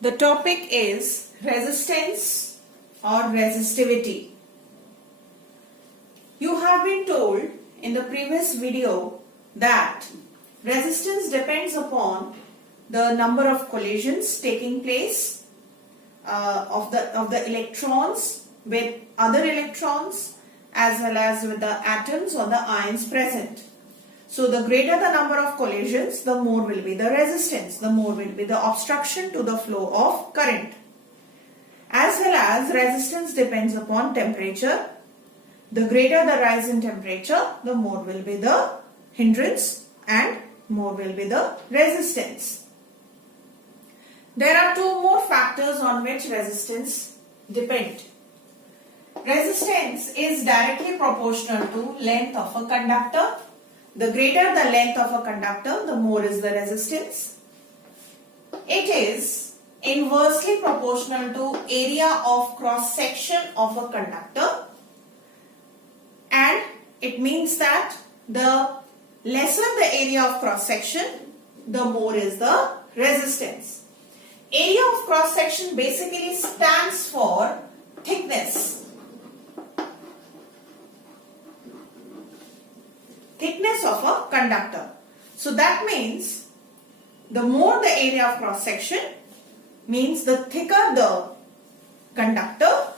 The topic is resistance or resistivity. You have been told in the previous video that resistance depends upon the number of collisions taking place of the electrons with other electrons as well as with the atoms or the ions present. So the greater the number of collisions, the more will be the resistance, the more will be the obstruction to the flow of current. As well as resistance depends upon temperature. The greater the rise in temperature, the more will be the hindrance and more will be the resistance. There are two more factors on which resistance depends. Resistance is directly proportional to length of a conductor. The greater the length of a conductor, the more is the resistance. It is inversely proportional to area of cross section of a conductor, and it means that the lesser the area of cross section, the more is the resistance. Area of cross section basically stands for thickness. Thickness of a conductor. So that means the more the area of cross section means the thicker the conductor,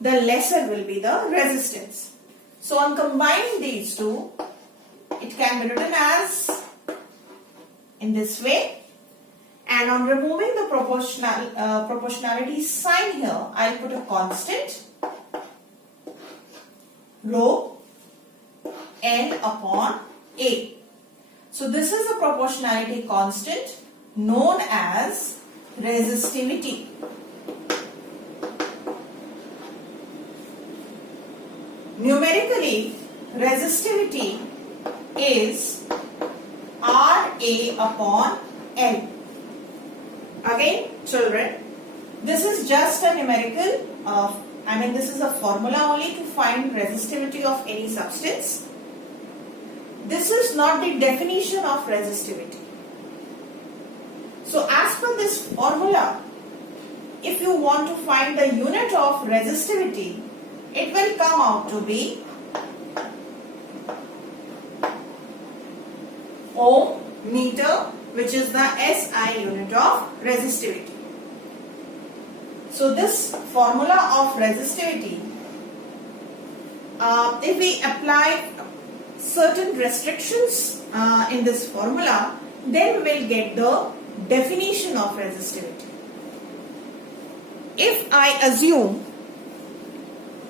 the lesser will be the resistance. So on combining these two, it can be written as in this way, and on removing the proportionality sign here, I'll put a constant rho N upon A. So this is a proportionality constant known as resistivity. Numerically, resistivity is Ra upon L. Again, children, this is just a numerical, this is a formula only to find resistivity of any substance. This is not the definition of resistivity. So as per this formula, if you want to find the unit of resistivity, it will come out to be ohm meter, which is the SI unit of resistivity. So this formula of resistivity, if we apply certain restrictions in this formula, then we will get the definition of resistivity. If I assume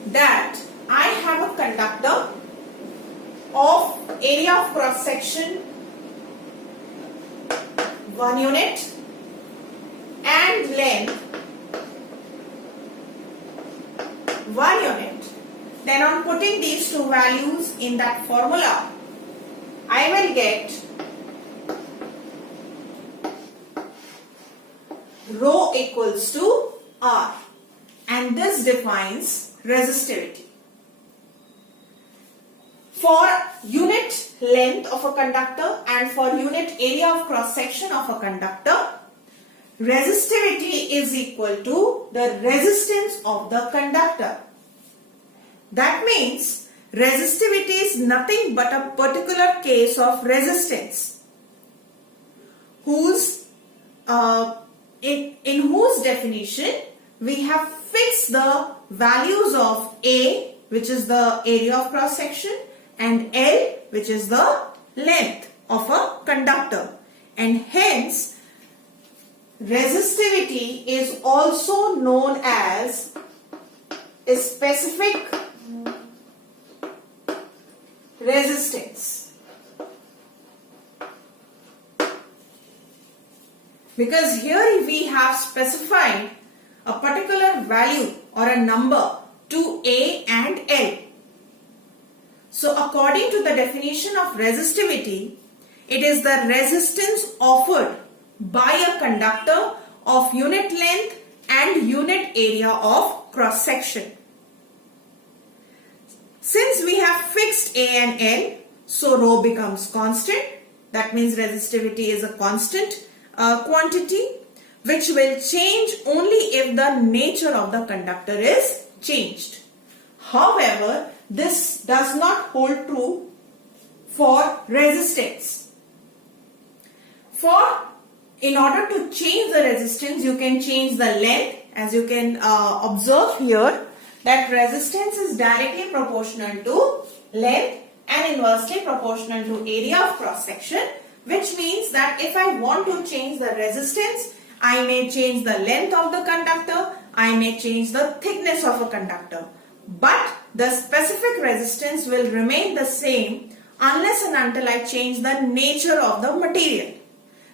that I have a conductor of area of cross section 1 unit and length 1 unit, then on putting these two values in that formula, I will get rho equals to R, and this defines resistivity. For unit length of a conductor and for unit area of cross section of a conductor, resistivity is equal to the resistance of the conductor. That means resistivity is nothing but a particular case of resistance whose in whose definition we have fixed the values of A, which is the area of cross section, and L, which is the length of a conductor, and hence resistivity is also known as a specific resistance, because here we have specified a particular value or a number to A and L. So according to the definition of resistivity, it is the resistance offered by a conductor of unit length and unit area of cross section. Since we have fixed A and L, so rho becomes constant. That means resistivity is a constant quantity. which will change only if the nature of the conductor is changed. However, this does not hold true for resistance. In order to change the resistance, you can change the length. As you can observe here, that resistance is directly proportional to length and inversely proportional to area of cross section, which means that if I want to change the resistance, I may change the length of the conductor, I may change the thickness of a conductor, but the specific resistance will remain the same unless and until I change the nature of the material.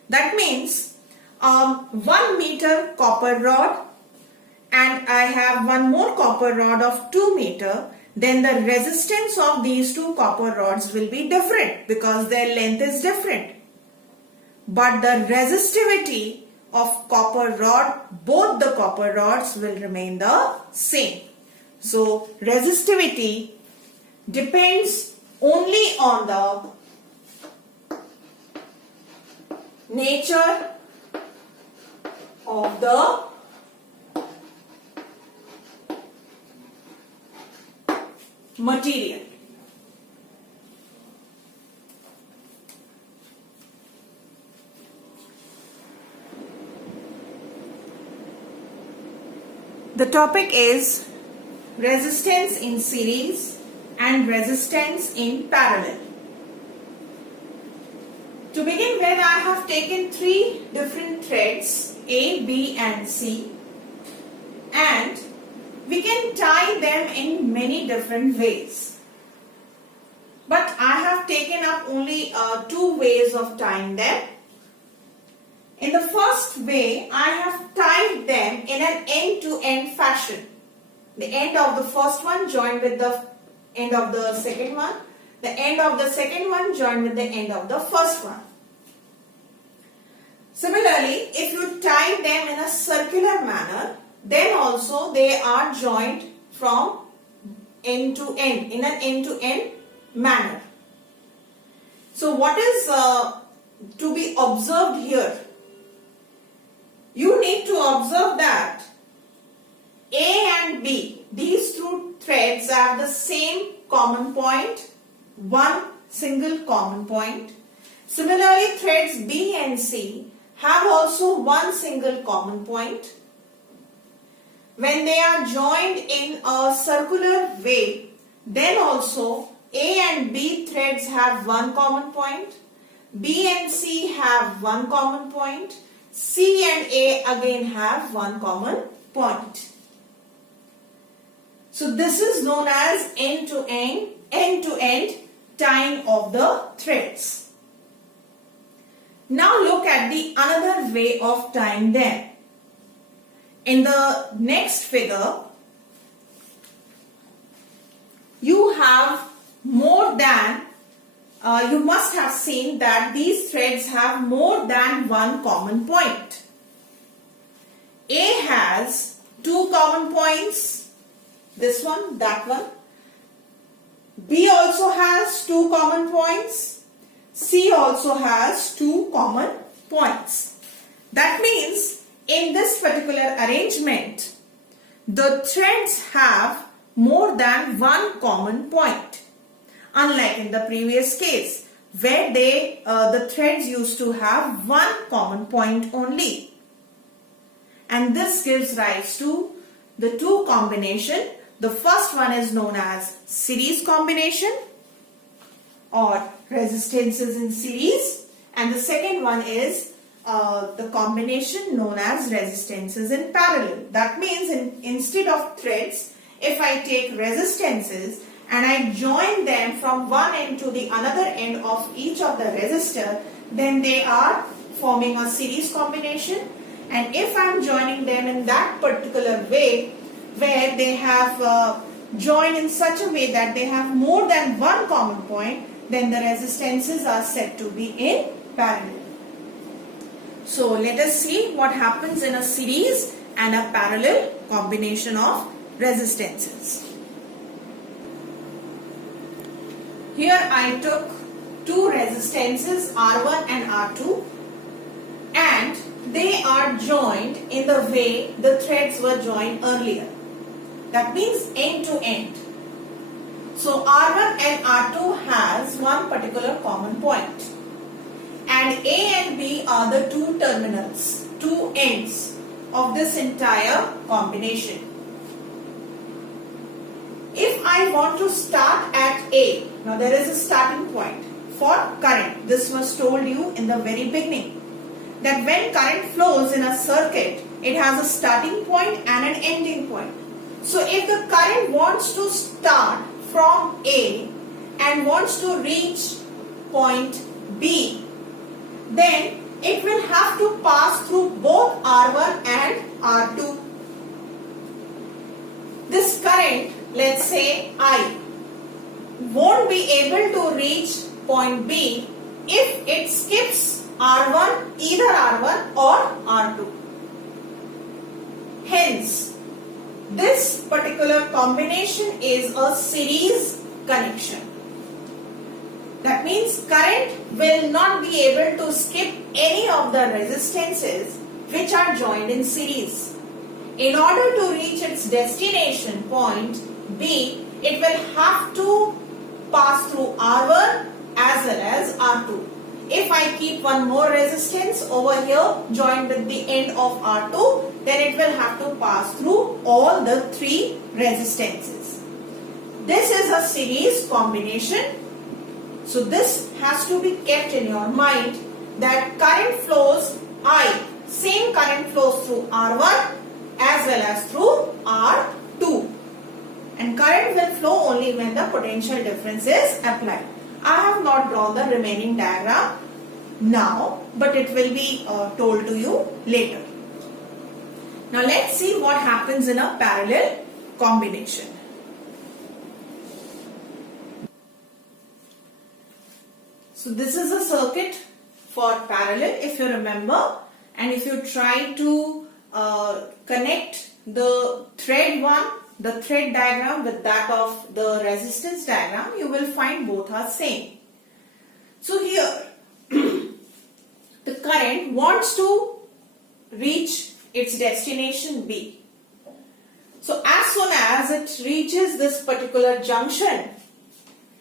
That means 1 meter copper rod and I have one more copper rod of 2 meter, then the resistance of these two copper rods will be different because their length is different. But the resistivity of copper rod, both the copper rods will remain the same. So resistivity depends only on the nature of the material. The topic is resistance in series and resistance in parallel. To begin with, I have taken 3 different threads A, B and C, and we can tie them in many different ways. But I have taken up only 2 ways of tying them. In the first way, I have tied them in an end-to-end fashion. The end of the first one joined with the end of the second one. The end of the second one joined with the end of the first one. Similarly, if you tie them in a circular manner, then also they are joined from end to end, in an end-to-end manner. So what is to be observed here? You need to observe that A and B, these two threads have the same common point, one single common point. Similarly, threads B and C have also one single common point. When they are joined in a circular way, then also A and B threads have one common point, B and C have one common point, C and A again have one common point. So this is known as end-to-end tying of the threads. Now look at the another way of tying them. In the next figure, you have more than, you must have seen that these threads have more than one common point. A has 2 common points, this one, that one. B also has 2 common points. C also has 2 common points. That means in this particular arrangement, the threads have more than one common point. Unlike in the previous case, where the threads used to have one common point only. And this gives rise to the 2 combination. The first one is known as series combination or resistances in series, and the second one is the combination known as resistances in parallel. That means instead of threads, if I take resistances and I join them from one end to the another end of each of the resistor, then they are forming a series combination. And if I am joining them in that particular way, where they have joined in such a way that they have more than one common point, then the resistances are said to be in parallel. So let us see what happens in a series and a parallel combination of resistances. Here I took 2 resistances R1 and R2, and they are joined in the way the threads were joined earlier. That means end to end. So R1 and R2 has one particular common point. And A and B are the two terminals, two ends of this entire combination. If I want to start at A, now there is a starting point for current. This was told you in the very beginning, that when current flows in a circuit, it has a starting point and an ending point. So if the current wants to start from A and wants to reach point B, then it will have to pass through both R1 and R2. This current, let's say I, won't be able to reach point B if it skips R1, either R1 or R2. Hence, this particular combination is a series connection. That means current will not be able to skip any of the resistances which are joined in series. In order to reach its destination point B, it will have to pass through R1 as well as R2. If I keep one more resistance over here joined with the end of R2, then it will have to pass through all the three resistances. This is a series combination. So this has to be kept in your mind, that current flows I, same current flows through R1 as well as through R2. And current will flow only when the potential difference is applied. I have not drawn the remaining diagram now, but it will be told to you later. Now let's see what happens in a parallel combination. So this is a circuit for parallel, if you remember, and if you try to connect the thread diagram with that of the resistance diagram, you will find both are same. So here the current wants to reach its destination B. So as soon as it reaches this particular junction,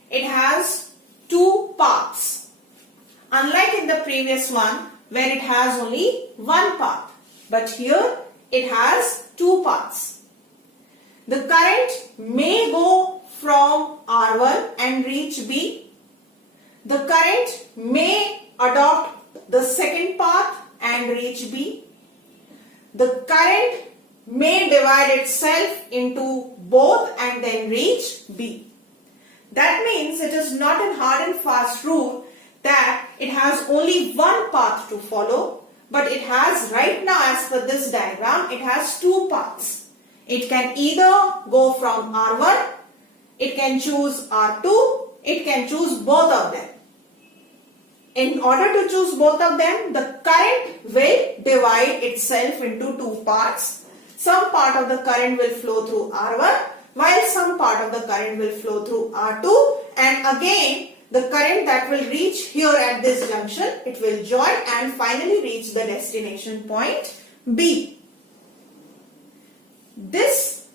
it has two paths. Unlike in the previous one where it has only one path, but here it has two paths. The current may go from R1 and reach B. The current may adopt the second path and reach B. The current may divide itself into both and then reach B. That means it is not a hard and fast rule that it has only one path to follow, but it has, right now as per this diagram, it has two paths. It can either go from R1, it can choose R2, it can choose both of them. In order to choose both of them, the current will divide itself into two parts. Some part of the current will flow through R1, while some part of the current will flow through R2, and again the current that will reach here at this junction, it will join and finally reach the destination point B. This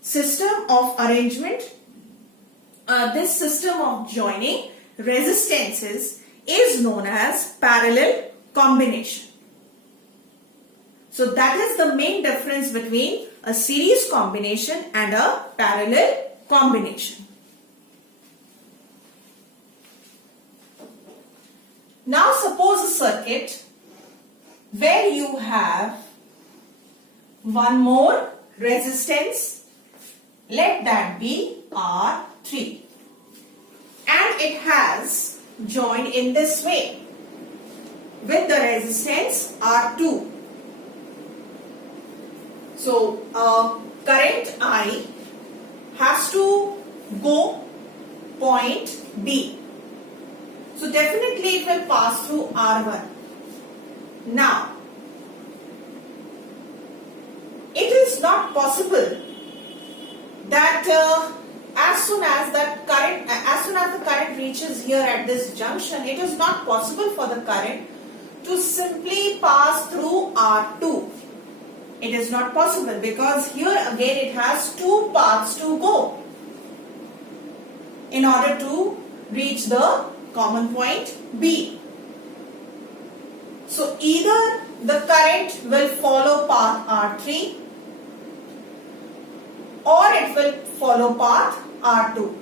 system of arrangement, this system of joining resistances is known as parallel combination. So that is the main difference between a series combination and a parallel combination. Now suppose a circuit where you have one more resistance, let that be R3, and it has joined in this way with the resistance R2. So current I has to go point B. So definitely it will pass through R1. Now, it is not possible that as soon as the current reaches here at this junction, it is not possible for the current to simply pass through R2. It is not possible because here again it has two paths to go in order to reach the common point B. So either the current will follow path R3 or it will follow path R2.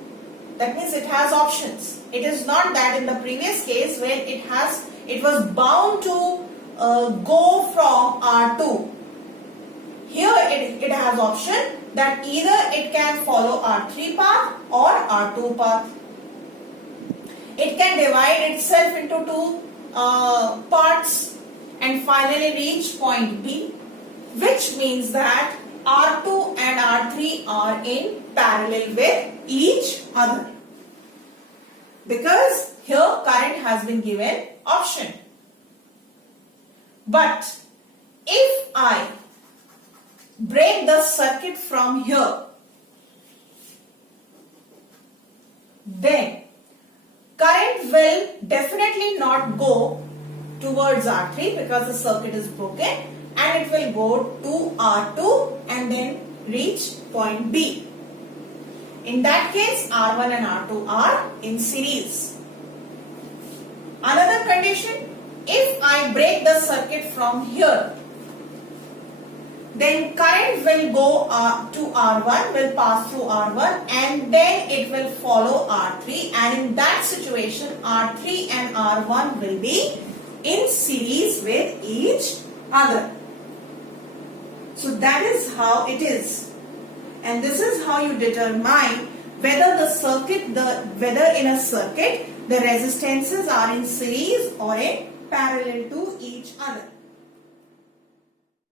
That means it has options. It is not that in the previous case when it was bound to go from R2. Here it has option that either it can follow R3 path or R2 path. It can divide itself into two parts and finally reach point B, which means that R2 and R3 are in parallel with each other. Because here current has been given option. But if I break the circuit from here, then current will definitely not go towards R3 because the circuit is broken, and it will go to R2 and then reach point B. In that case, R1 and R2 are in series. Another condition, if I break the circuit from here, then current will go to R1, will pass through R1 and then it will follow R3, and in that situation R3 and R1 will be in series with each other. So that is how it is, and this is how you determine whether whether in a circuit the resistances are in series or in parallel to each other.